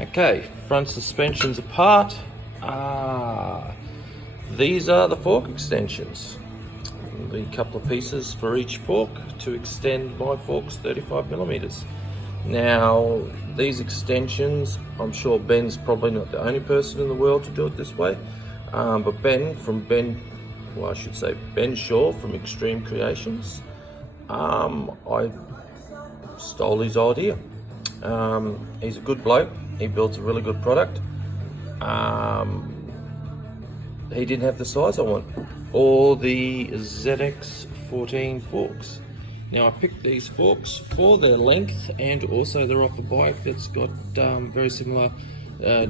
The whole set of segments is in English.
Okay, front suspension's apart. These are the fork extensions. The couple of pieces for each fork to extend my forks 35mm. Now, these extensions, I'm sure Ben's probably not the only person in the world to do it this way, but Ben Shaw from Extreme Creations, I stole his idea. He's a good bloke. He builds a really good product. He didn't have the size I want, or the ZX14 forks. Now I picked these forks for their length, and also they're off a bike that's got very similar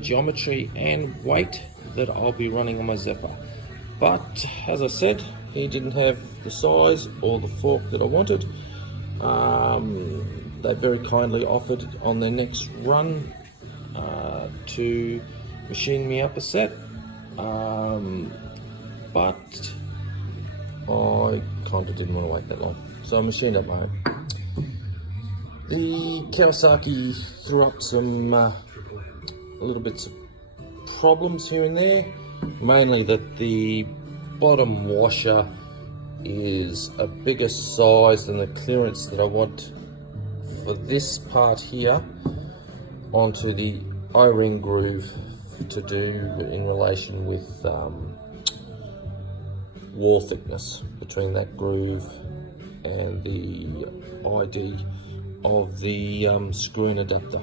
geometry and weight that I'll be running on my Zephyr. But as I said, he didn't have the size or the fork that I wanted. They very kindly offered on their next run to machine me up a set, but I kind of didn't want to wait that long, so I machined up my own. The Kawasaki threw up some little bits of problems here and there, mainly that the bottom washer is a bigger size than the clearance that I want for this part here onto the O-ring groove to do in relation with wall thickness between that groove and the ID of the screw-in adapter.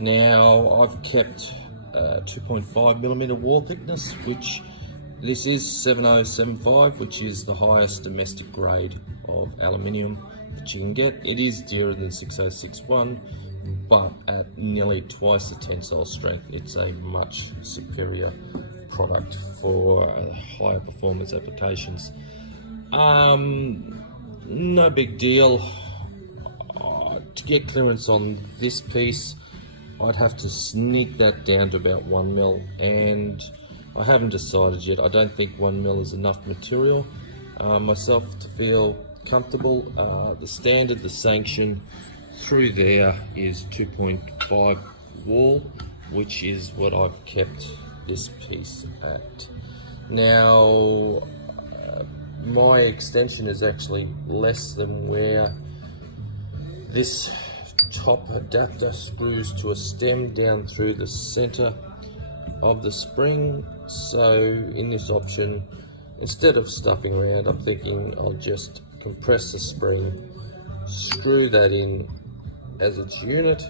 Now I've kept 2.5mm wall thickness, which this is 7075, which is the highest domestic grade of aluminium that you can get. It is dearer than 6061, but at nearly twice the tensile strength, it's a much superior product for higher performance applications. No big deal. To get clearance on this piece, I'd have to sneak that down to about 1mm, and I haven't decided yet. I don't think 1mm is enough material myself to feel comfortable. The standard, the sanction through there is 2.5 wall, which is what I've kept this piece at. Now, my extension is actually less than where this top adapter screws to a stem down through the center of the spring. So in this option, instead of stuffing around, I'm thinking I'll just compress the spring, screw that in as its unit,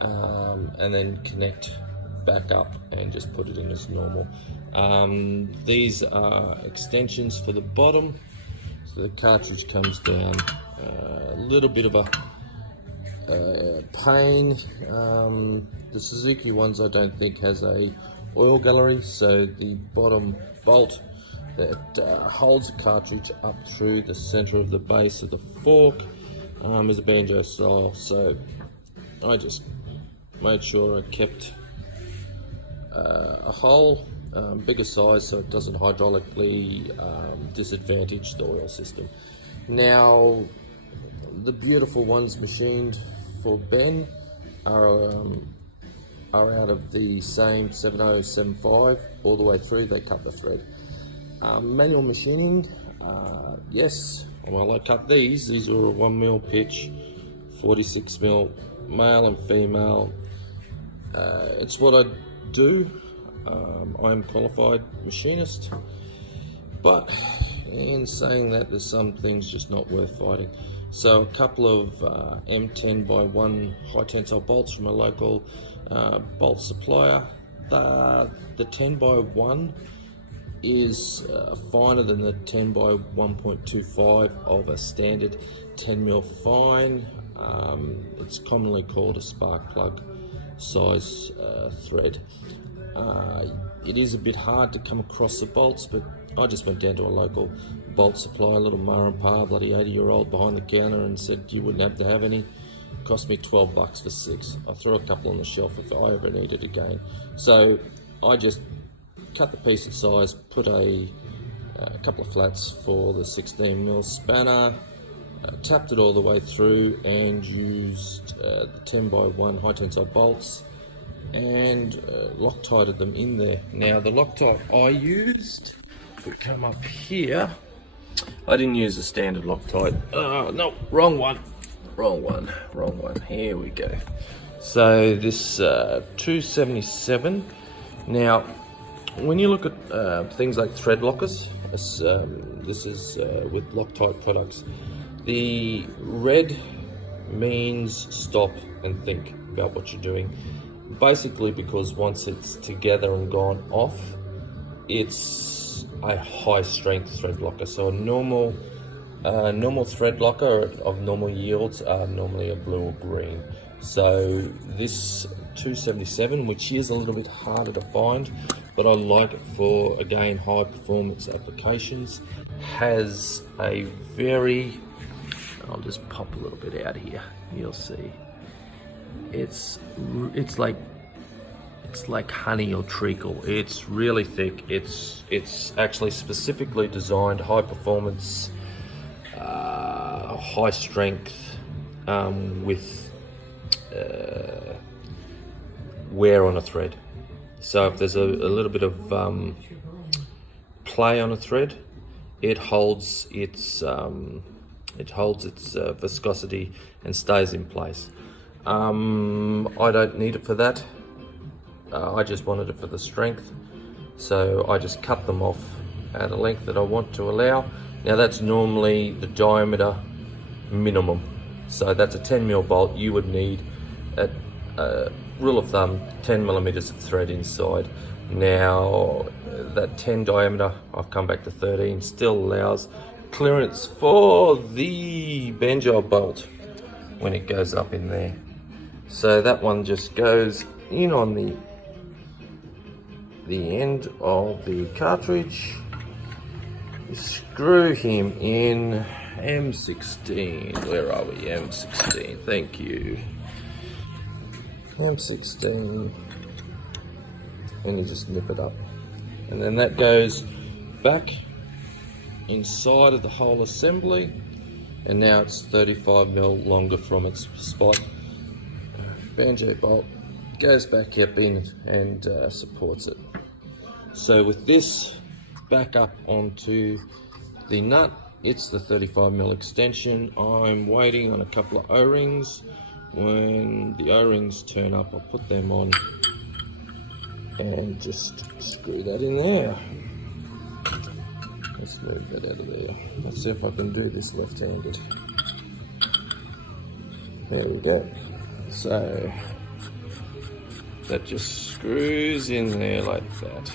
and then connect back up and just put it in as normal. These are extensions for the bottom, so the cartridge comes down. A little bit of a pain. The Suzuki ones I don't think has a oil gallery, so the bottom bolt that holds the cartridge up through the center of the base of the fork is a banjo style, so I just made sure I kept a hole bigger size so it doesn't hydraulically disadvantage the oil system. Now, the beautiful ones machined for Ben are out of the same 7075 all the way through. They cut the thread. Manual machining, yes, well, I cut these are a 1mm pitch, 46mm, male and female. It's what I do. I'm a qualified machinist, but in saying that, there's some things just not worth fighting. So a couple of M10x1 high tensile bolts from a local bolt supplier. The 10x1 is finer than the 10x1.25 of a standard 10mm fine. It's commonly called a spark plug size thread. It is a bit hard to come across the bolts, but I just went down to a local bolt supplier, a little ma and pa, bloody 80-year-old behind the counter, and said you wouldn't have to have any. It cost me $12 for 6. I threw a couple on the shelf if I ever needed again. So I just cut the piece of size, put a couple of flats for the 16mm spanner, tapped it all the way through, and used the 10x1 high tensile bolts and Loctited them in there. Now the Loctite I used, if we come up here, I didn't use the standard Loctite. No, wrong one. Here we go. So this 277. Now, when you look at things like thread lockers, this is with Loctite products. The red means stop and think about what you're doing. Basically, because once it's together and gone off, it's a high strength thread locker. So a normal thread locker of normal yields are normally a blue or green. So this 277, which is a little bit harder to find, but I like it for, again, high performance applications, has a very, I'll just pop a little bit out here, you'll see. It's like honey or treacle. It's really thick. It's actually specifically designed high performance, high strength, with wear on a thread. So if there's a little bit of play on a thread, it holds its viscosity and stays in place. I don't need it for that. I just wanted it for the strength, so I just cut them off at a length that I want to allow. Now that's normally the diameter minimum, so that's a 10mm bolt. You would need a rule of thumb 10mm of thread inside. Now that 10 diameter, I've come back to 13, still allows clearance for the banjo bolt when it goes up in there. So that one just goes in on the end of the cartridge. You screw him in. M16, where are we? M16, thank you. M16, and you just nip it up, and then that goes back inside of the whole assembly, and now it's 35mm longer from its spot. Banjo bolt goes back up in and supports it. So with this back up onto the nut, it's the 35mm extension. I'm waiting on a couple of O-rings. When the O-rings turn up, I'll put them on and just screw that in there. Let's move that out of there. Let's see if I can do this left-handed. There we go. So that just screws in there like that.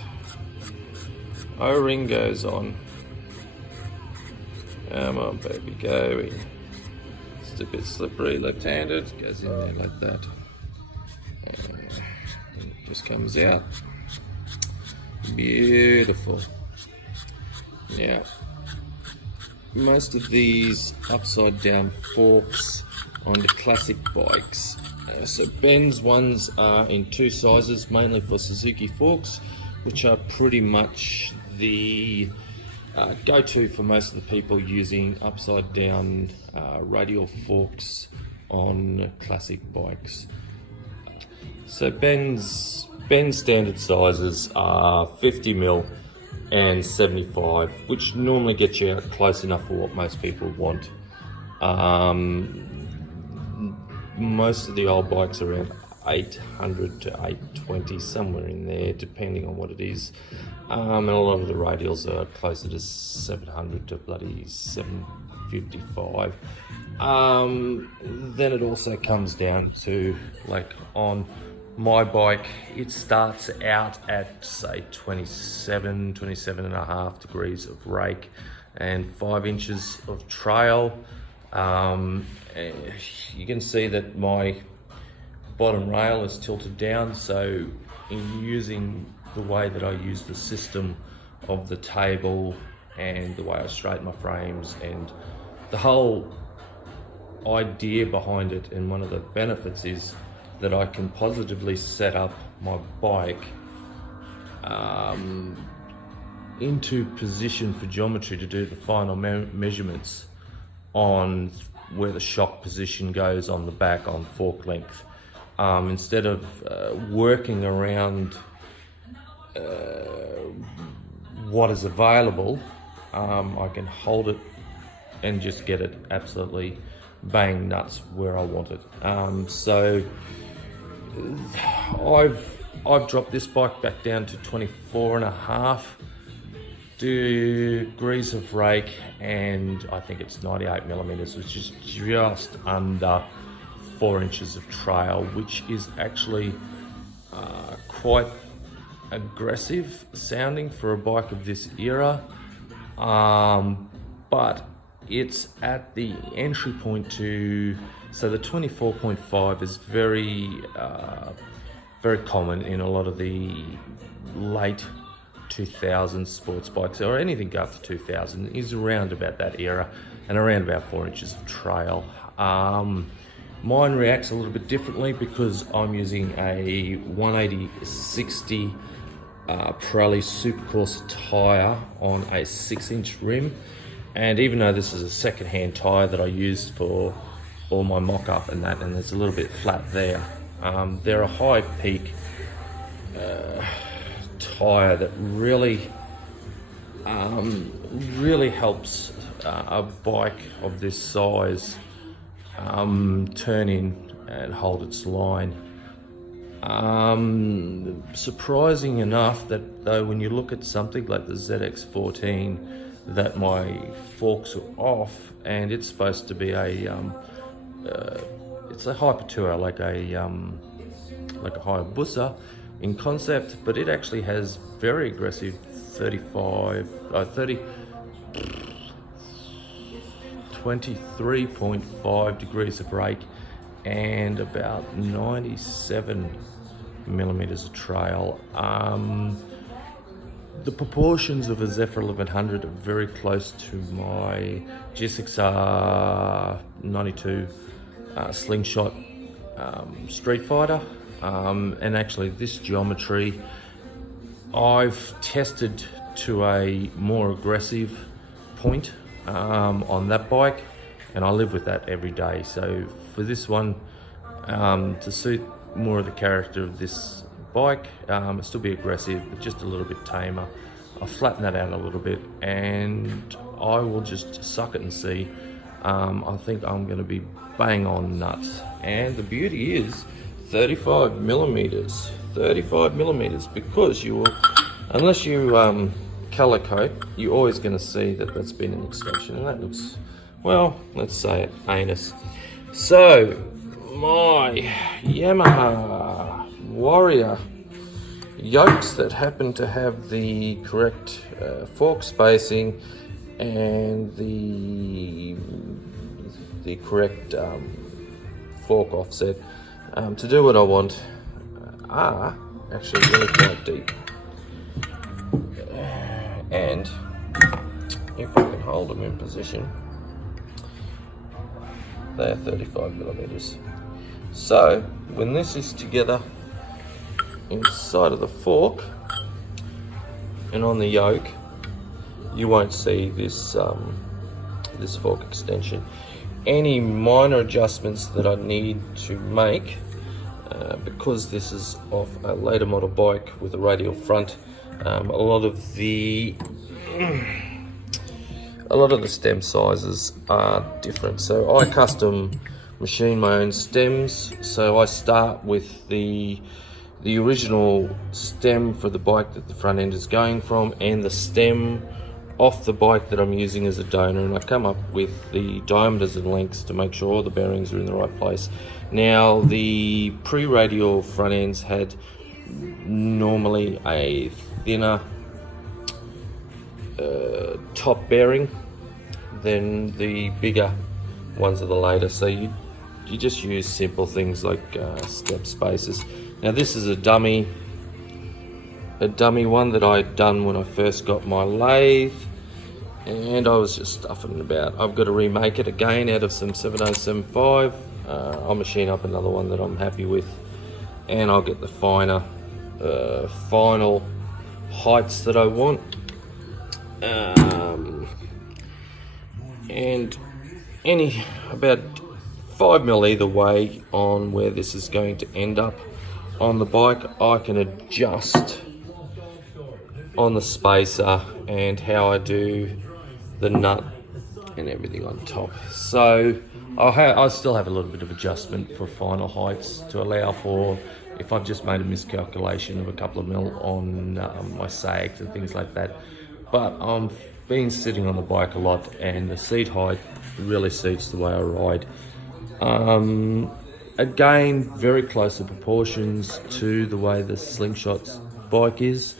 O-ring goes on. Come on, baby, go. It's a bit slippery left-handed. Goes in there like that. And it just comes out. Beautiful. Now, most of these upside down forks on the classic bikes. So Ben's ones are in two sizes, mainly for Suzuki forks, which are pretty much the go-to for most of the people using upside down radial forks on classic bikes. So Ben's standard sizes are 50mm and 75, which normally gets you out close enough for what most people want. Most of the old bikes are around 800 to 820, somewhere in there, depending on what it is. And a lot of the radials are closer to 700 to bloody 755. Then it also comes down to, like on my bike, it starts out at say 27 and a half degrees of rake and 5 inches of trail. You can see that my bottom rail is tilted down, so in using the way that I use the system of the table and the way I straighten my frames and the whole idea behind it, and one of the benefits is that I can positively set up my bike into position for geometry to do the final measurements on where the shock position goes on the back on fork length. instead of working around what is available, I can hold it and just get it absolutely bang nuts where I want it. So I've dropped this bike back down to 24.5 degrees of rake, and I think it's 98 millimeters, which is just under 4 inches of trail, which is actually quite aggressive sounding for a bike of this era, but it's at the entry point to, so the 24.5 is very common in a lot of the late 2000s sports bikes, or anything up to 2000 is around about that era, and around about 4 inches of trail. Mine reacts a little bit differently because I'm using a 180/60 Pirelli Supercourse tyre on a 6-inch rim, and even though this is a second-hand tyre that I used for all my mock-up and that, and it's a little bit flat there, they're a high peak tyre that really helps a bike of this size turn in and hold its line. Surprising enough that though, when you look at something like the ZX14, that my forks are off, and it's supposed to be a it's a Hyper Tour, like a Hayabusa in concept, but it actually has very aggressive 23.5 degrees of rake and about 97 millimeters of trail. The proportions of a Zephyr 1100 are very close to my GSX-R 92 Slingshot Street Fighter, and actually this geometry I've tested to a more aggressive point on that bike, and I live with that every day. So for this one, to suit more of the character of this bike, it'll still be aggressive but just a little bit tamer. I'll flatten that out a little bit and I will just suck it and see. I think I'm going to be bang on nuts, and the beauty is 35 millimeters, because you will, unless you color code, you're always going to see that that's been an extension, and that looks, well, let's say it, anus. So my Yamaha Warrior yokes that happen to have the correct fork spacing and the correct fork offset to do what I want are actually really quite deep. And if I can hold them in position, they're 35 millimeters. So when this is together inside of the fork and on the yoke, you won't see this this fork extension. Any minor adjustments that I need to make, because this is off a later model bike with a radial front, a lot of the stem sizes are different. So I custom machine my own stems. So I start with the original stem for the bike that the front end is going from, and the stem off the bike that I'm using as a donor, and I come up with the diameters and lengths to make sure all the bearings are in the right place. Now, the pre-radial front ends had normally a thinner top bearing than the bigger ones of the later, so you just use simple things like step spacers. Now this is a dummy one that I'd done when I first got my lathe, and I was just stuffing it about. I've got to remake it again out of some 7075. I'll machine up another one that I'm happy with, and I'll get the final heights that I want. And about 5mm either way on where this is going to end up on the bike. I can adjust on the spacer and how I do the nut and everything on top. So I still have a little bit of adjustment for final heights to allow for if I've just made a miscalculation of a couple of mil on my sags and things like that. But I'm been sitting on the bike a lot, and the seat height really suits the way I ride. Again, very close in proportions to the way the Slingshot bike is.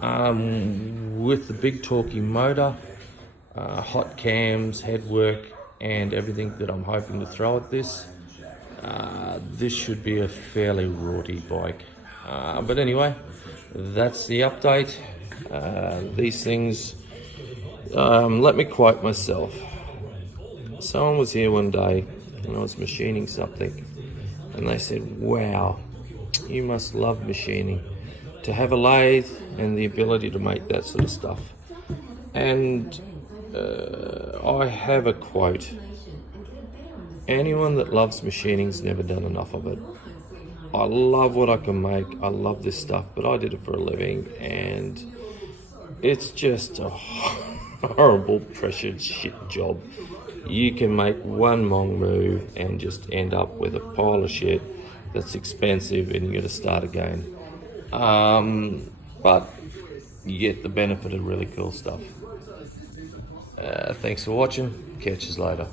With the big torquey motor, hot cams, headwork, and everything that I'm hoping to throw at this, this should be a fairly rorty bike. But anyway, that's the update. These things, let me quote myself. Someone was here one day and I was machining something, and they said, "Wow, you must love machining to have a lathe and the ability to make that sort of stuff." And I have a quote: anyone that loves machining's never done enough of it. I love what I can make, I love this stuff, but I did it for a living, and it's just a horrible pressured shit job. You can make one wrong move and just end up with a pile of shit that's expensive, and you got to start again. But you get the benefit of really cool stuff. Thanks for watching. Catch us later.